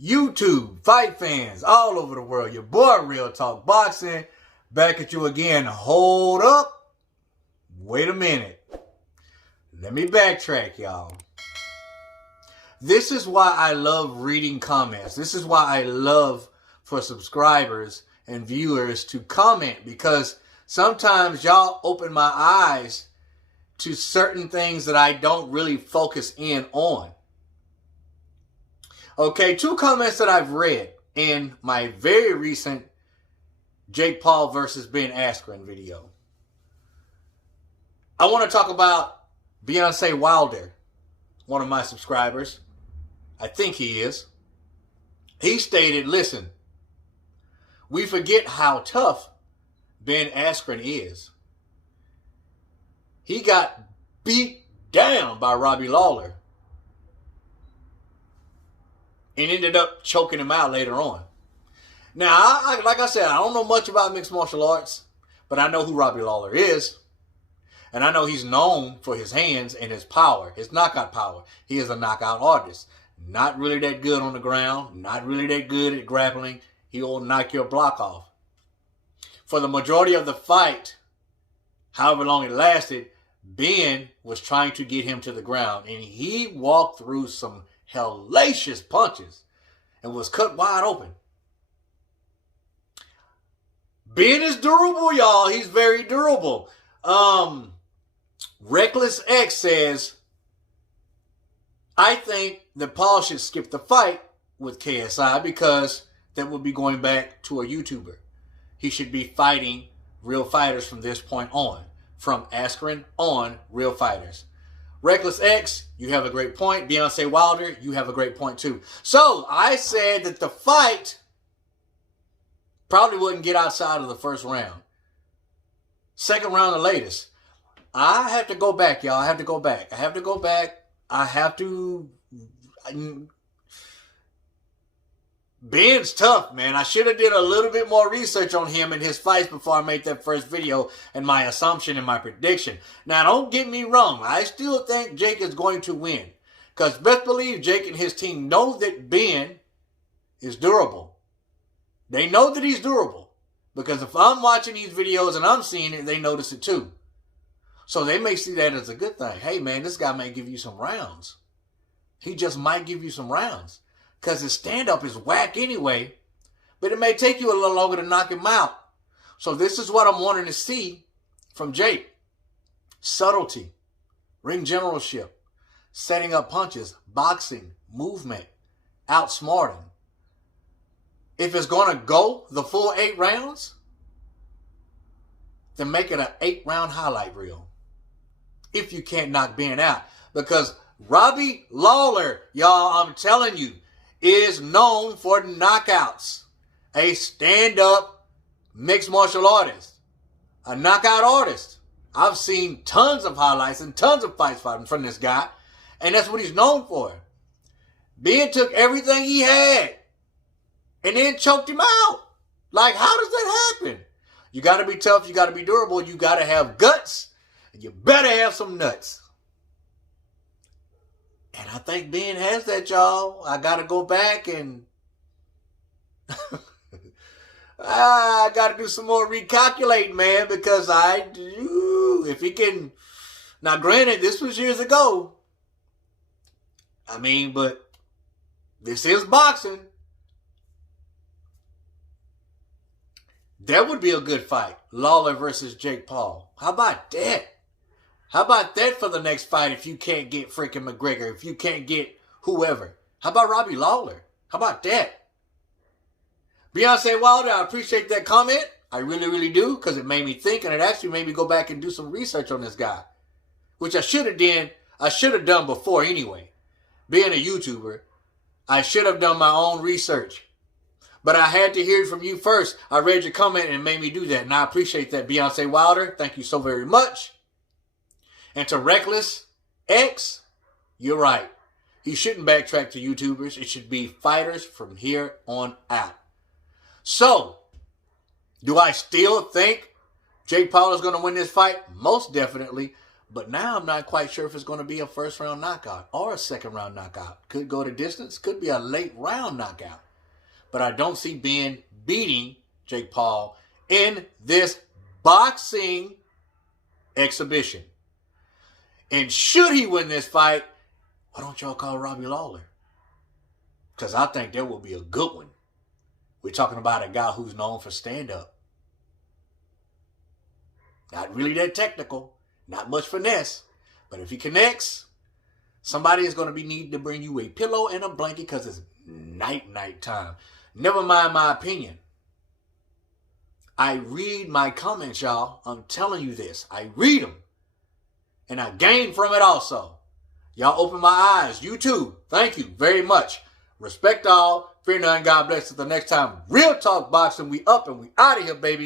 YouTube, fight fans all over the world. Your boy, Real Talk Boxing, back at you again. Hold up. Wait a minute. Let me backtrack, y'all. This is why I love reading comments. This is why I love for subscribers and viewers to comment, because sometimes y'all open my eyes to certain things that I don't really focus in on. Okay, 2 comments that I've read in my very recent Jake Paul versus Ben Askren video. I want to talk about Deontay Wilder, one of my subscribers. I think he is. He stated, listen, we forget how tough Ben Askren is. He got beat down by Robbie Lawler and ended up choking him out later on. Now, like I said, I don't know much about mixed martial arts, but I know who Robbie Lawler is. And I know he's known for his hands and his power, his knockout power. He is a knockout artist. Not really that good on the ground, not really that good at grappling. He will knock your block off. For the majority of the fight, however long it lasted, Ben was trying to get him to the ground, and he walked through some hellacious punches and was cut wide open. Ben is durable, y'all. He's very durable. Reckless X says, I think that Paul should skip the fight with KSI because that would be going back to a YouTuber. He should be fighting real fighters from this point on. From Askren on, real fighters. Reckless X, you have a great point. Deontay Wilder, you have a great point too. So, I said that the fight probably wouldn't get outside of the first round. Second round the latest. I have to go back, y'all. I have to go back. Ben's tough, man. I should have did a little bit more research on him and his fights before I made that first video and my assumption and my prediction. Now, don't get me wrong. I still think Jake is going to win. Because best believe Jake and his team know that Ben is durable. They know that he's durable. Because if I'm watching these videos and I'm seeing it, they notice it too. So they may see that as a good thing. Hey, man, this guy may give you some rounds. He just might give you some rounds. Because his stand-up is whack anyway. But it may take you a little longer to knock him out. So this is what I'm wanting to see from Jake. Subtlety. Ring generalship. Setting up punches. Boxing. Movement. Outsmarting. If it's going to go the full 8 rounds, then make it an 8-round highlight reel. If you can't knock Ben out. Because Robbie Lawler, y'all, I'm telling you, is known for knockouts. A stand-up mixed martial artist. A knockout artist. I've seen tons of highlights and tons of fights from this guy. And that's what he's known for. Ben took everything he had and then choked him out. Like, how does that happen? You got to be tough. You got to be durable. You got to have guts. And you better have some nuts. And I think Ben has that, y'all. I got to go back and I got to do some more recalculating, man, because I do. If he can. Now, granted, this was years ago. I mean, but this is boxing. That would be a good fight. Lawler versus Jake Paul. How about that? How about that for the next fight if you can't get freaking McGregor, if you can't get whoever? How about Robbie Lawler? How about that? Deontay Wilder, I appreciate that comment. I really, really do, because it made me think, and it actually made me go back and do some research on this guy, which I should have done before anyway. Being a YouTuber, I should have done my own research. But I had to hear it from you first. I read your comment and it made me do that. And I appreciate that, Deontay Wilder. Thank you so very much. And to Reckless X, you're right. He shouldn't backtrack to YouTubers. It should be fighters from here on out. So, do I still think Jake Paul is going to win this fight? Most definitely. But now I'm not quite sure if it's going to be a first round knockout or a second round knockout. Could go to distance, could be a late round knockout. But I don't see Ben beating Jake Paul in this boxing exhibition. And should he win this fight, why don't y'all call Robbie Lawler? Because I think that will be a good one. We're talking about a guy who's known for stand-up. Not really that technical. Not much finesse. But if he connects, somebody is going to be needing to bring you a pillow and a blanket because it's night time. Never mind my opinion. I read my comments, y'all. I'm telling you this. I read them. And I gain from it also. Y'all open my eyes. You too. Thank you very much. Respect all. Fear none. God bless. Until the next time. Real Talk Boxing. We up and we out of here, baby.